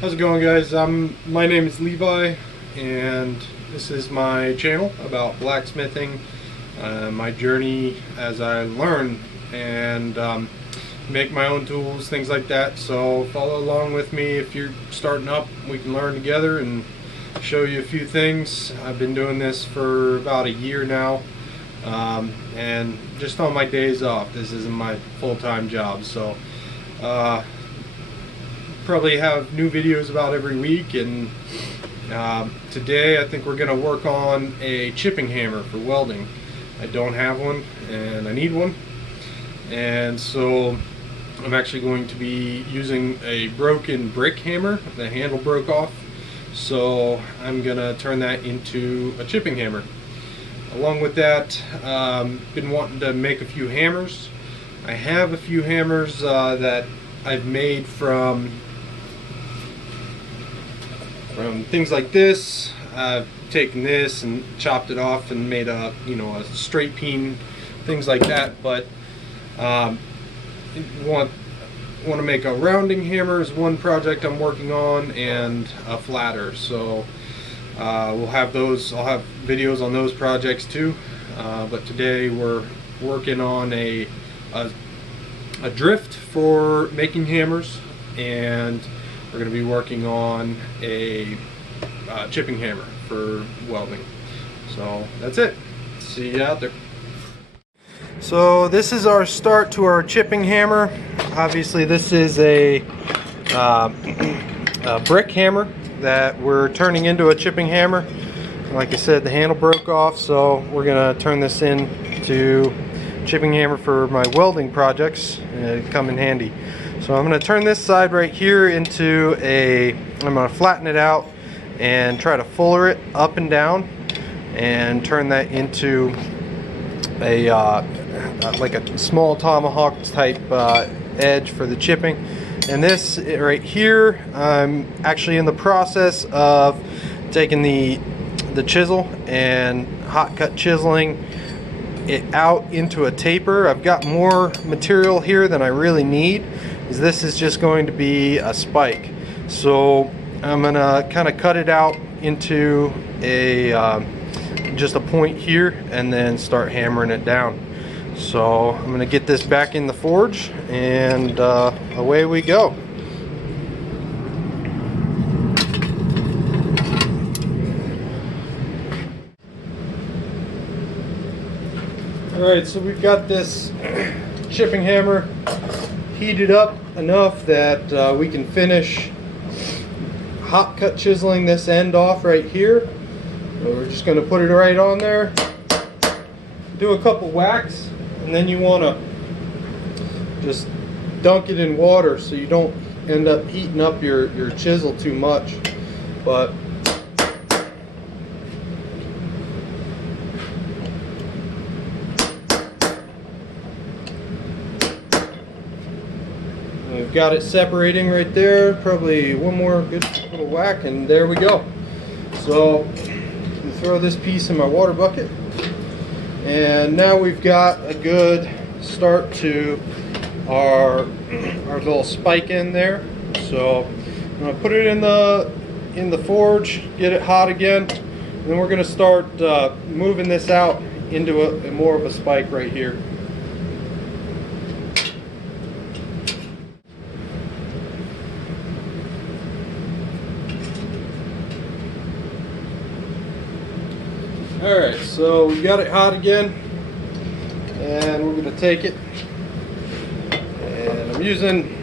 How's it going, guys? My name is Levi, and this is my channel about blacksmithing, my journey as I learn and make my own tools, things like that. So follow along with me if you're starting up. We can learn together and show you a few things. I've been doing this for about a year now, and just on my days off. This isn't my full-time job, so probably have new videos about every week. And today I think we're going to work on a chipping hammer for welding. I don't have one and I need one, and so I'm actually going to be using a broken brick hammer. The handle broke off, so I'm gonna turn that into a chipping hammer. Along with that, been wanting to make a few hammers. I have a few hammers that I've made from things like this. I've taken this and chopped it off and made a a straight peen, things like that. But want to make a rounding hammer is one project I'm working on, and a flatter. So we'll have those. I'll have videos on those projects too. But today we're working on a drift for making hammers, and we're going to be working on a chipping hammer for welding. So that's it. See you out there. So this is our start to our chipping hammer. Obviously this is a brick hammer that we're turning into a chipping hammer. Like I said, the handle broke off, so we're going to turn this into chipping hammer for my welding projects. It come in handy. So I'm going to turn this side right here into I'm going to flatten it out and try to fuller it up and down and turn that into a like a small tomahawk type edge for the chipping. And this right here, I'm actually in the process of taking the chisel and hot cut chiseling it out into a taper. I've got more material here than I really need. This is just going to be a spike, so I'm gonna kind of cut it out into a just a point here and then start hammering it down. So I'm gonna get this back in the forge, and away we go. Alright, so we've got this chipping hammer heated up enough that we can finish hot cut chiseling this end off right here. So we're just going to put it right on there, do a couple whacks, and then you want to just dunk it in water so you don't end up heating up your chisel too much. But we've got it separating right there. Probably one more good little whack, and there we go. So I'll throw this piece in my water bucket, and now we've got a good start to our little spike in there. So I'm gonna put it in the forge, get it hot again, and then we're gonna start moving this out into a more of a spike right here. Alright, so we got it hot again, and we're going to take it, and I'm using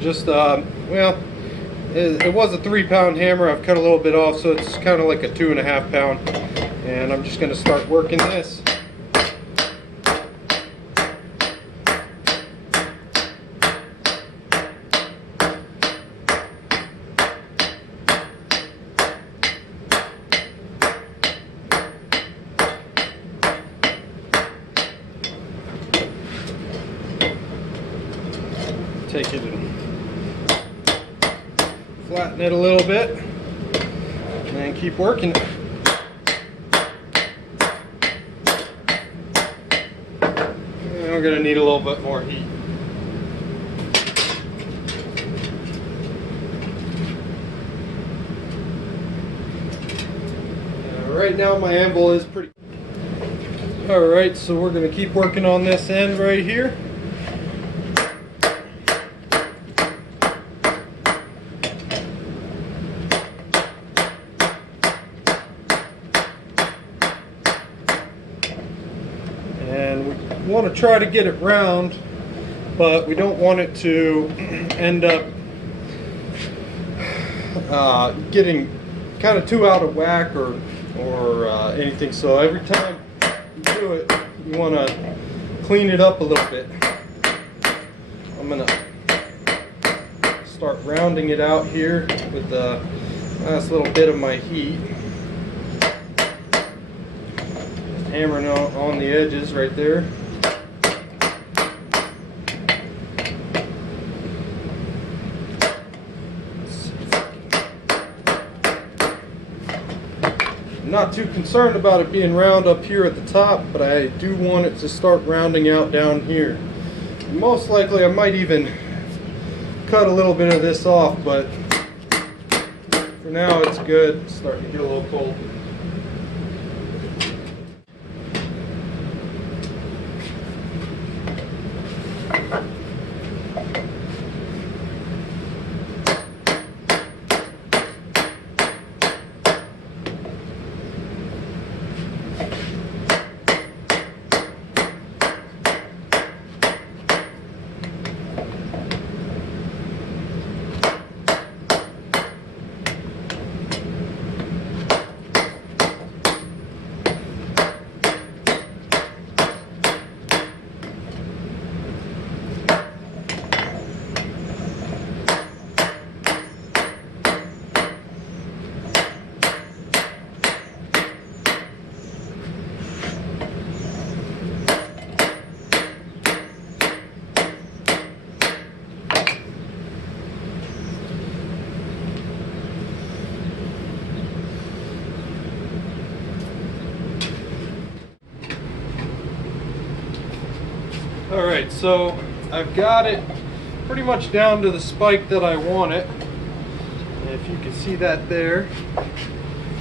just, well, it was a 3-pound hammer. I've cut a little bit off, so it's kind of like a 2.5 pound, and I'm just going to start working this. Take it and flatten it a little bit, and then keep working it. And we're going to need a little bit more heat. right now my anvil is pretty. Alright, so we're going to keep working on this end right here. And we want to try to get it round, but we don't want it to end up getting kind of too out of whack or anything. So every time you do it, you want to clean it up a little bit. I'm going to start rounding it out here with the last little bit of my heat. Hammering on the edges right there. I'm not too concerned about it being round up here at the top, but I do want it to start rounding out down here. Most likely I might even cut a little bit of this off, but for now it's good. It's starting to get a little cold. Alright, so I've got it pretty much down to the spike that I want it. If you can see that there.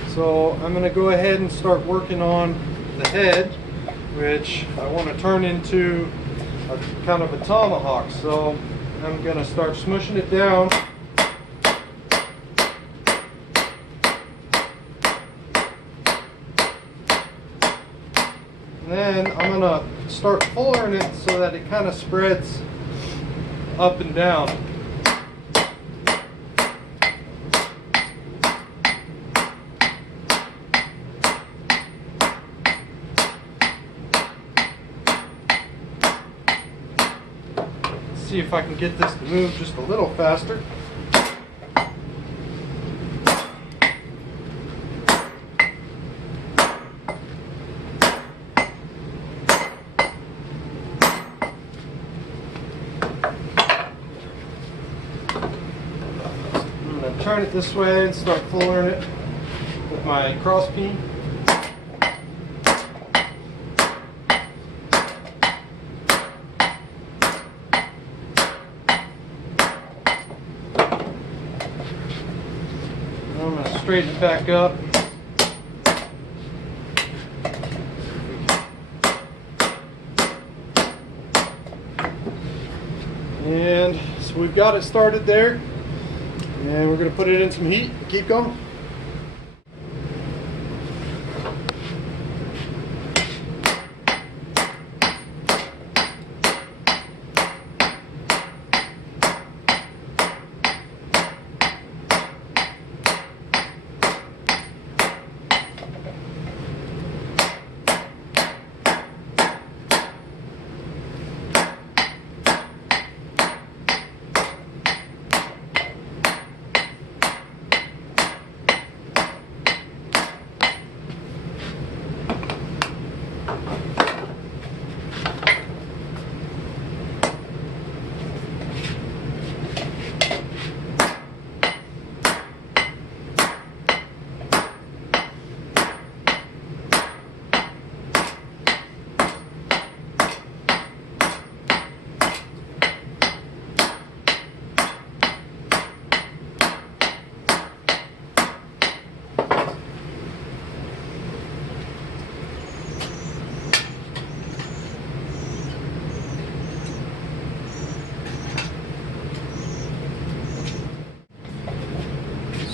So I'm going to go ahead and start working on the head, which I want to turn into a kind of a tomahawk. So I'm going to start smushing it down. And then I'm going to start fullering it so that it kind of spreads up and down. Let's see if I can get this to move just a little faster. Turn it this way and start fullering it with my cross peen. I'm going to straighten it back up. And so we've got it started there. And we're going to put it in some heat and keep going.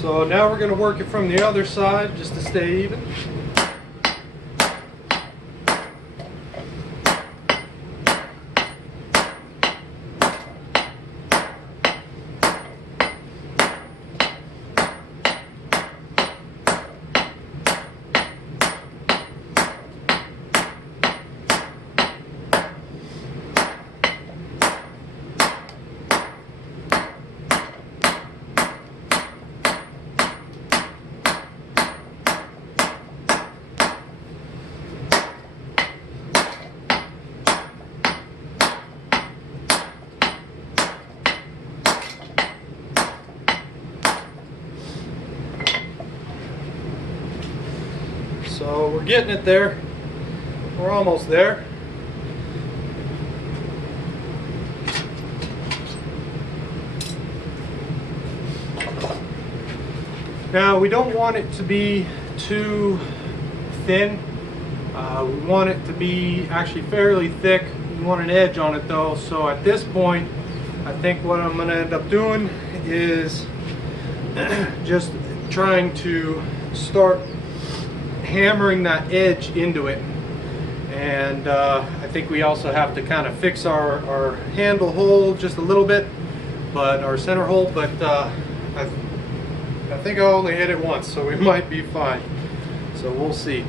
So now we're going to work it from the other side just to stay even. So we're getting it there. We're almost there. Now we don't want it to be too thin. We want it to be actually fairly thick. We want an edge on it though. So at this point, I think what I'm going to end up doing is just trying to start hammering that edge into it. And I think we also have to kind of fix our handle hole just a little bit, but our center hole, but I think I only hit it once, so we might be fine. So we'll see.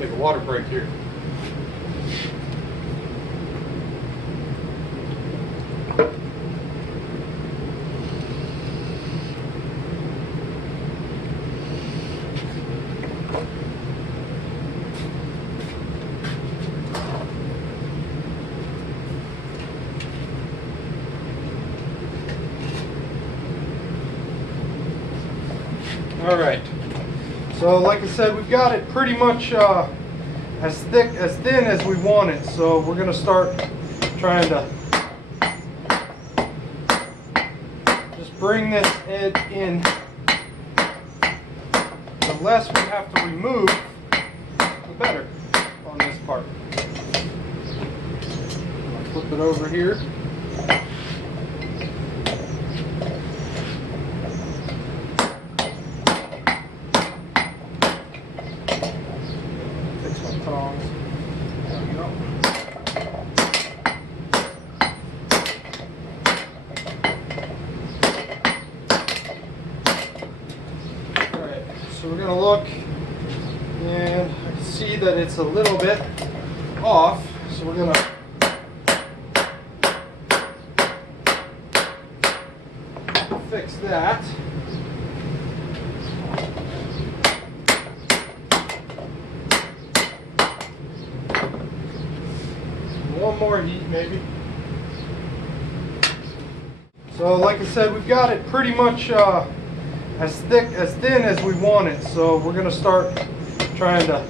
Take a water break here. All right, so like I said, we've got it pretty much as thin as we want it. So we're going to start trying to just bring this edge in. The less we have to remove, the better on this part. I'll flip it over here. Tongs. There we go. Alright, so we're going to look, and I can see that it's a little bit off, so we're going to fix that. One more heat maybe. So like I said, we've got it pretty much as thin as we want it. So we're going to start trying to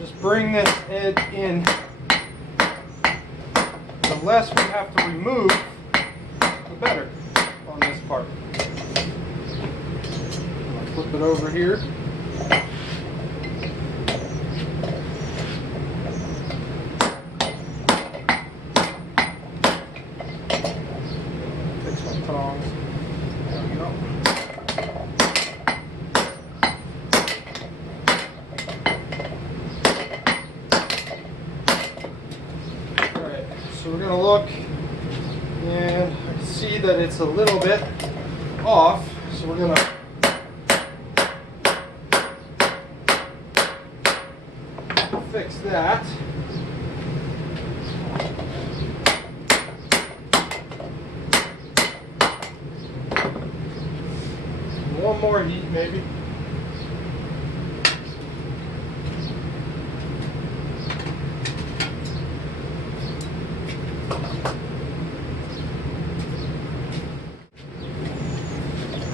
just bring this edge in. The less we have to remove, the better on this part. I'll flip it over here. Tongs. There we go. Alright, so we're going to look, and I can see that it's a little bit off, so we're going to fix that. One more heat maybe.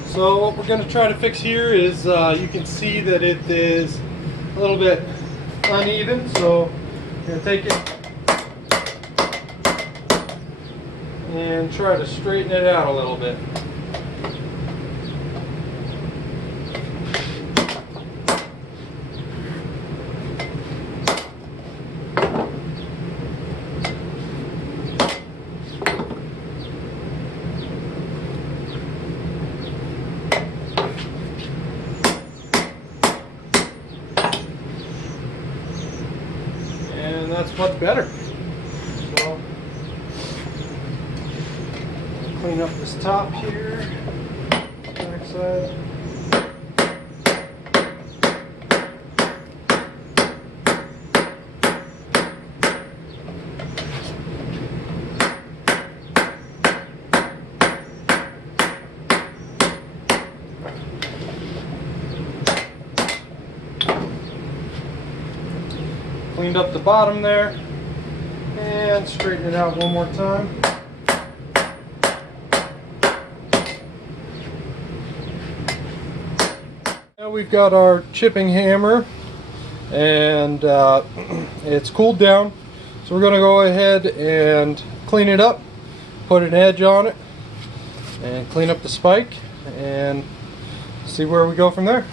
So what we're going to try to fix here is you can see that it is a little bit uneven, so I'm going to take it and try to straighten it out a little bit. better. So, clean up this top here, back side. Cleaned up the bottom there and straighten it out one more time. Now we've got our chipping hammer, and it's cooled down, so we're going to go ahead and clean it up, put an edge on it, and clean up the spike, and see where we go from there.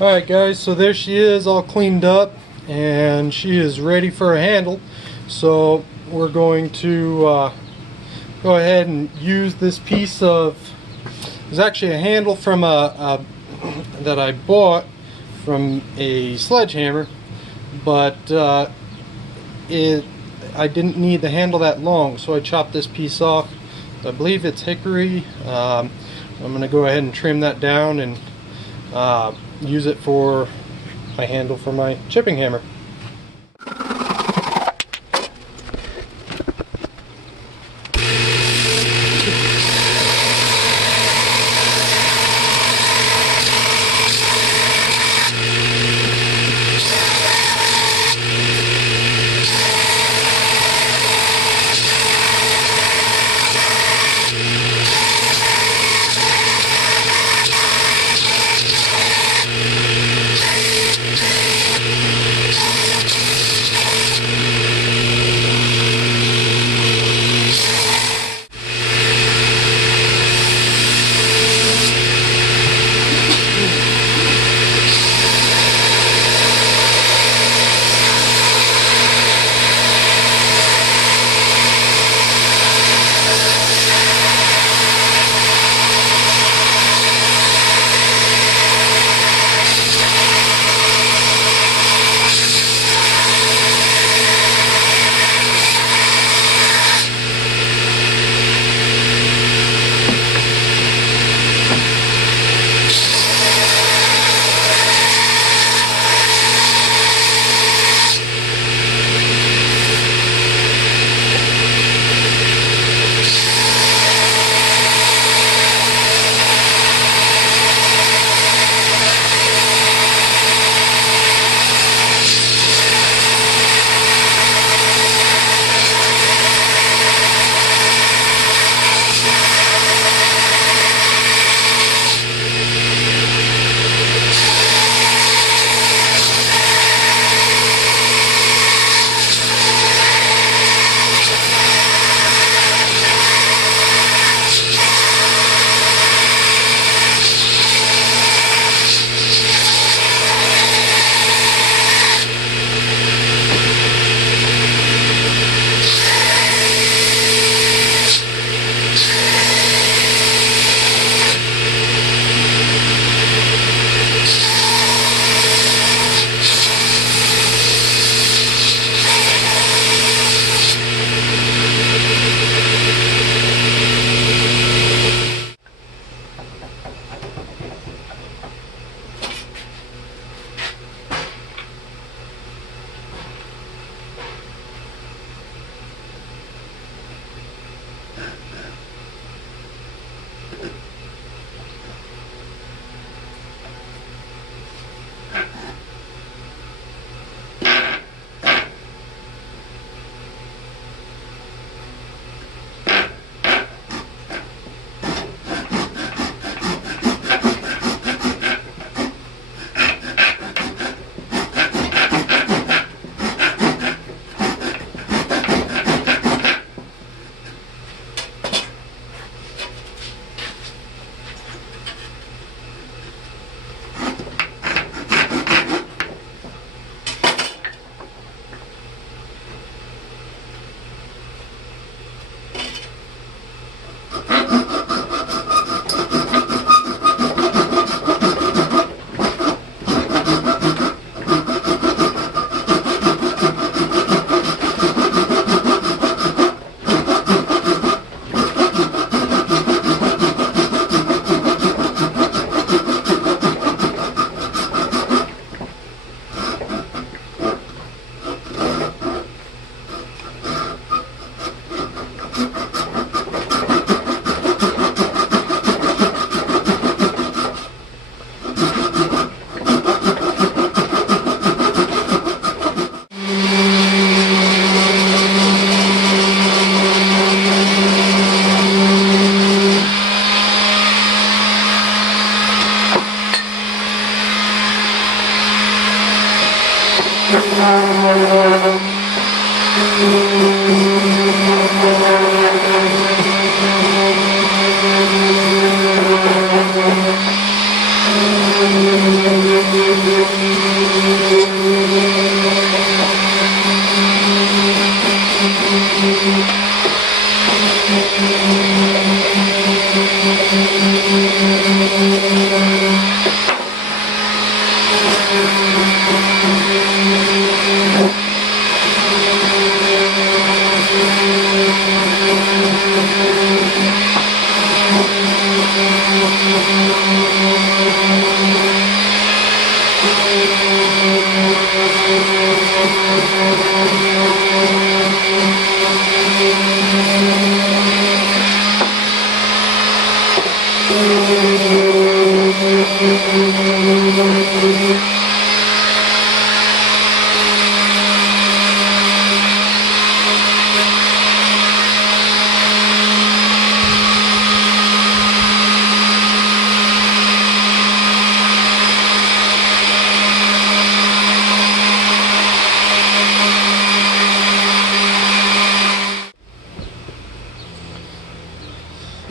Alright guys, so there she is, all cleaned up, and she is ready for a handle. So we're going to go ahead and use this piece of, it's actually a handle from that I bought from a sledgehammer, but I didn't need the handle that long, so I chopped this piece off. I believe it's hickory. I'm going to go ahead and trim that down and use it for my handle for my chipping hammer.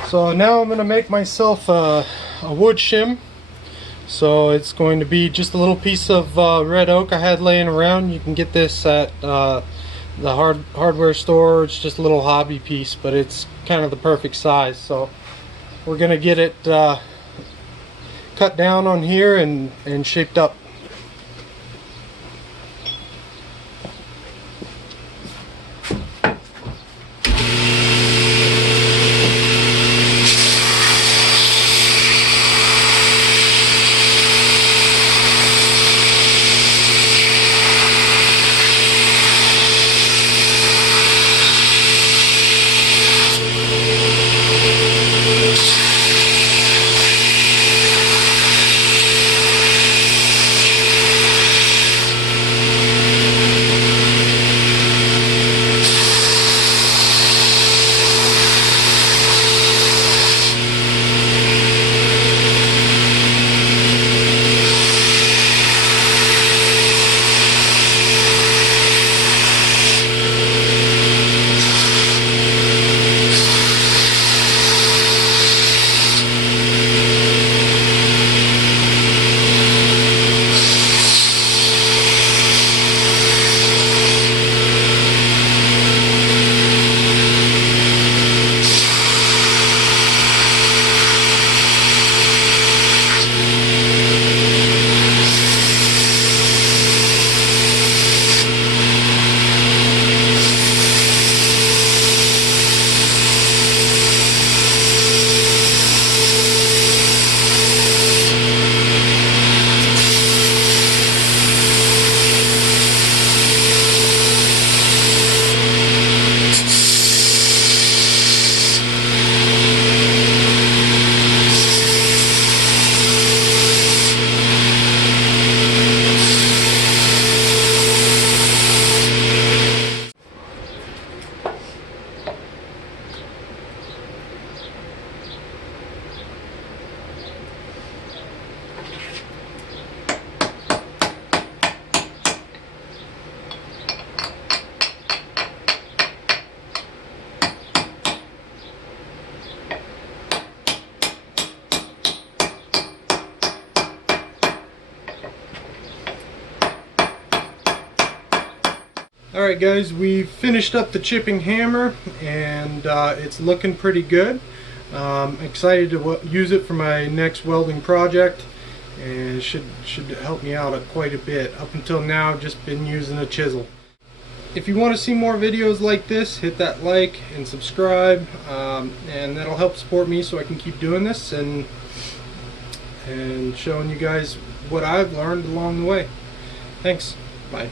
So now I'm going to make myself a wood shim. So it's going to be just a little piece of red oak I had laying around. You can get this at the hardware store. It's just a little hobby piece, but it's kind of the perfect size. So we're going to get it cut down on here and shaped up. Alright guys, we finished up the chipping hammer and it's looking pretty good. Excited to use it for my next welding project, and it should help me out quite a bit. Up until now I've just been using a chisel. If you want to see more videos like this, hit that like and subscribe, and that'll help support me so I can keep doing this and showing you guys what I've learned along the way. Thanks. Bye.